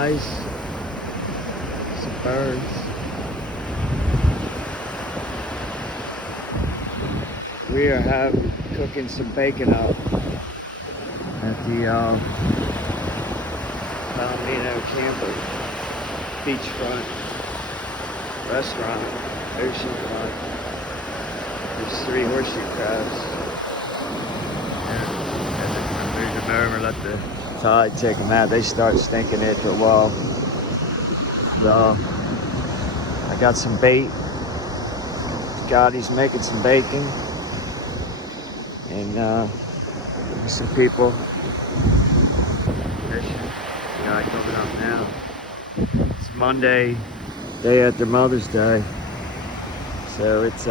nice. Some birds. We are cooking some bacon up at the Palomino camper, beachfront restaurant, oceanfront. There's 3 horseshoe crabs. And move them over, let the tide take them out. They start stinking after a while. So I got some bait. Scotty's making some bacon. And some people fishing. Guy coming up now. It's Monday, day after Mother's Day. So it's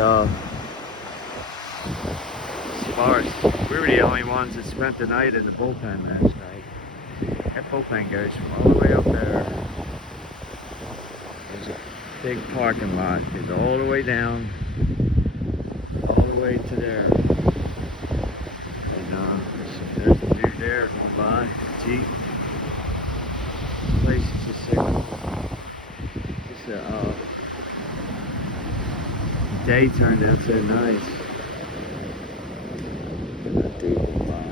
sparse. We were the only ones that spent the night in the bullpen last night. That bullpen goes from all the way up there. There's a big parking lot. It goes all the way down, all the way to there. And there's a dude there going by, Jeep. This place is just so, the day turned out so nice. That dude going by.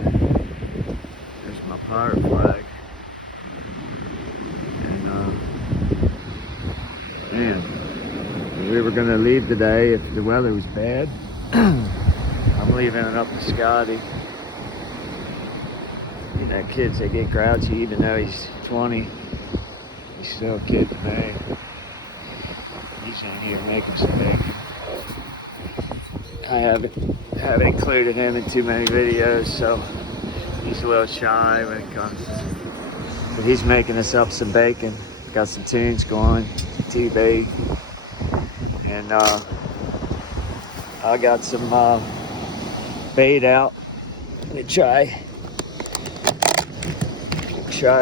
There's my pirate flag. And man, we were gonna leave today if the weather was bad. I'm leaving it up to Scotty. You know, kids, they get grouchy even though he's 20. He's still a kid to me. He's in here making some bacon. I haven't included him in too many videos, so he's a little shy when it comes to, but he's making us up some bacon. Got some tunes going, TV, and I got some bait out. I'm gonna try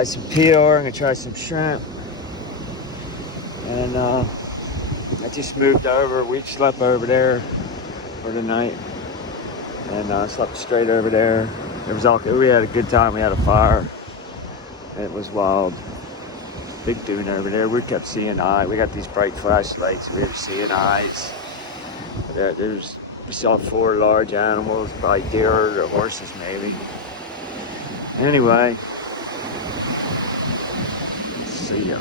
some PR. I'm gonna try some shrimp, and I just moved over. We slept over there for the night, and slept straight over there. It was all good. We had a good time. We had a fire. It was wild. Big dune over there. We kept seeing eyes. We got these bright flashlights. We were seeing eyes. We saw 4 large animals, probably deer or horses maybe. Anyway, see ya.